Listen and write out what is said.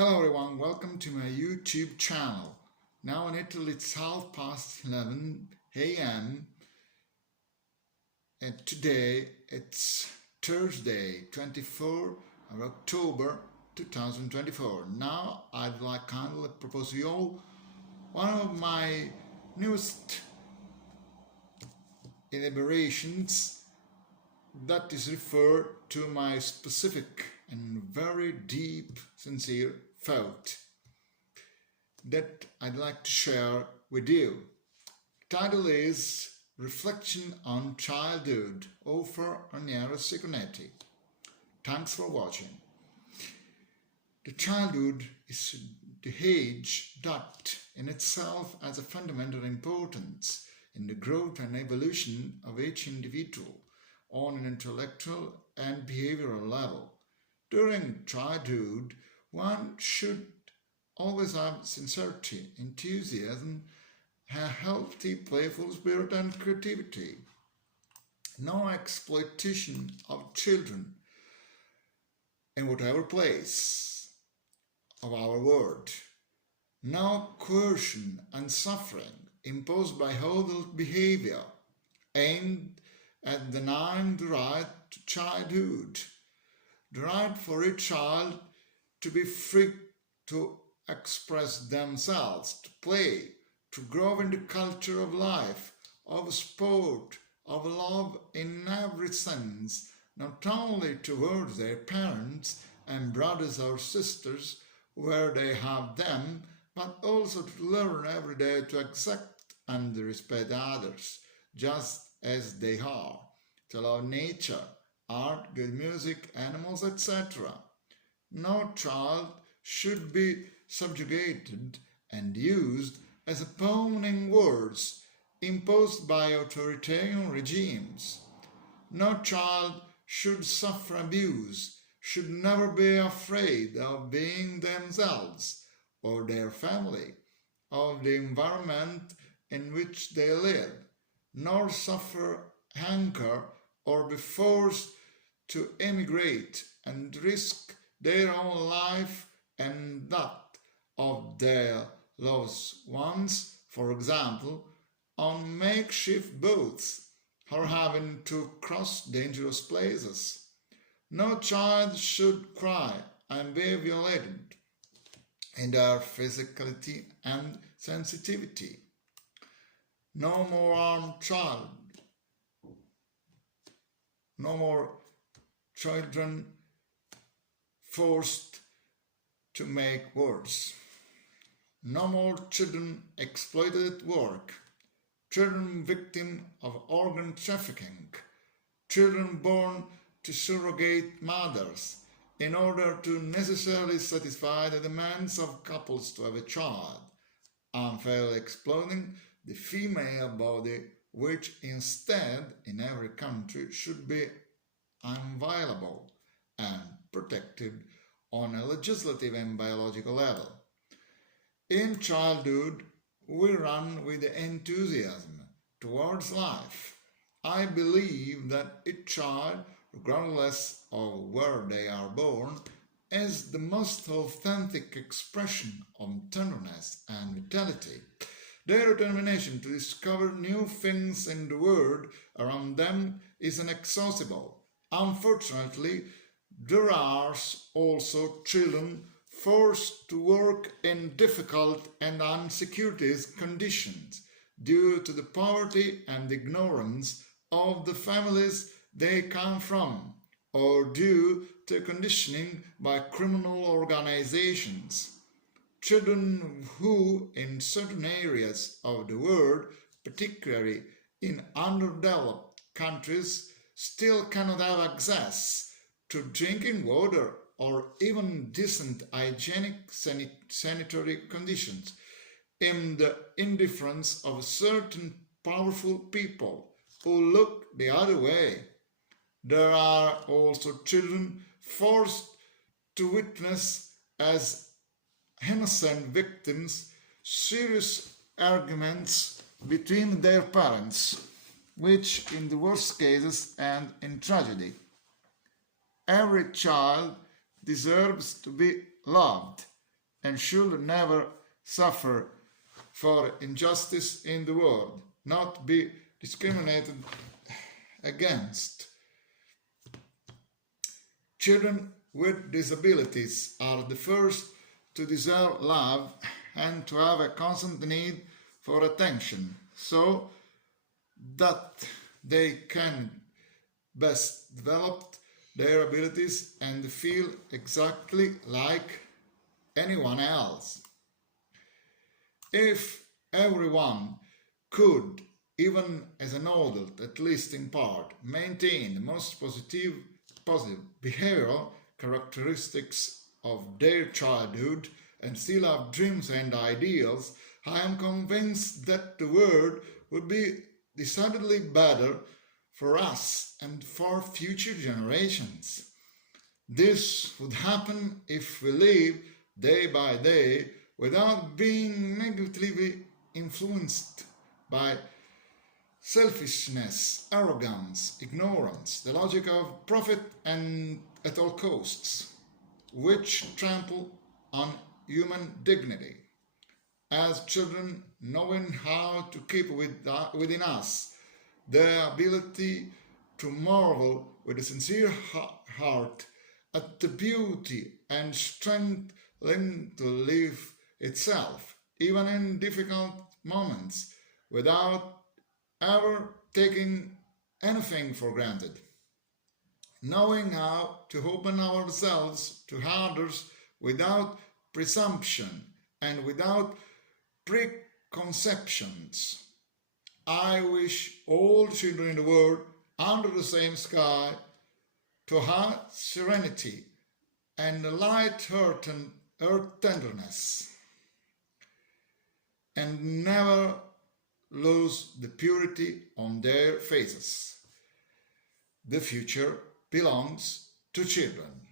Hello everyone, welcome to my YouTube channel. Now in Italy it's 11:30 a.m. and today it's Thursday, 24th of October 2024. Now I'd like kindly propose to you all one of my newest elaborations that is referred to my specific and very deep, sincere thought that I'd like to share with you. Title is Reflection on Childhood, author Raniero Simonetti. Thanks for watching. The childhood is the age that in itself has a fundamental importance in the growth and evolution of each individual on an intellectual and behavioral level. During childhood, one should always have sincerity, enthusiasm, a healthy, playful spirit and creativity. No exploitation of children in whatever place of our world. No coercion and suffering imposed by adult behavior aimed at denying the right to childhood, the right for each child to be free to express themselves, to play, to grow in the culture of life, of sport, of love in every sense, not only towards their parents and brothers or sisters where they have them, but also to learn every day to accept and respect others, just as they are, to love nature, art, good music, animals, etc. No child should be subjugated and used as opposing words imposed by authoritarian regimes. No child should suffer abuse, should never be afraid of being themselves or their family, of the environment in which they live, nor suffer hunger or be forced to emigrate and risk their own life and that of their loved ones, for example, on makeshift boats or having to cross dangerous places. No child should cry and be violated in their physicality and sensitivity. No more harm child. No more children forced to make wars. No more children exploited at work. Children victim of organ trafficking. Children born to surrogate mothers in order to necessarily satisfy the demands of couples to have a child, unfairly exploiting the female body, which instead in every country should be inviolable and protected on a legislative and biological level. In childhood, we run with enthusiasm towards life. I believe that each child, regardless of where they are born, is the most authentic expression of tenderness and vitality. Their determination to discover new things in the world around them is inexhaustible. Unfortunately, there are also children forced to work in difficult and insecurities conditions due to the poverty and ignorance of the families they come from, or due to conditioning by criminal organizations. Children who, in certain areas of the world, particularly in underdeveloped countries, still cannot have access to drinking water or even decent hygienic sanitary conditions, in the indifference of certain powerful people who look the other way. There are also children forced to witness as innocent victims serious arguments between their parents, which in the worst cases end in tragedy. Every child deserves to be loved, and should never suffer for injustice in the world, not be discriminated against. Children with disabilities are the first to deserve love and to have a constant need for attention, so that they can best develop their abilities and feel exactly like anyone else. If everyone could, even as an adult, at least in part, maintain the most positive behavioral characteristics of their childhood and still have dreams and ideals, I am convinced that the world would be decidedly better for us and for future generations. This would happen if we live day by day without being negatively influenced by selfishness, arrogance, ignorance, the logic of profit and at all costs, which trample on human dignity. As children, knowing how to keep within us the ability to marvel with a sincere heart at the beauty and strength linked to life itself, even in difficult moments, without ever taking anything for granted. Knowing how to open ourselves to others without presumption and without preconceptions. I wish all children in the world under the same sky to have serenity and light earth tenderness, and never lose the purity on their faces. The future belongs to children.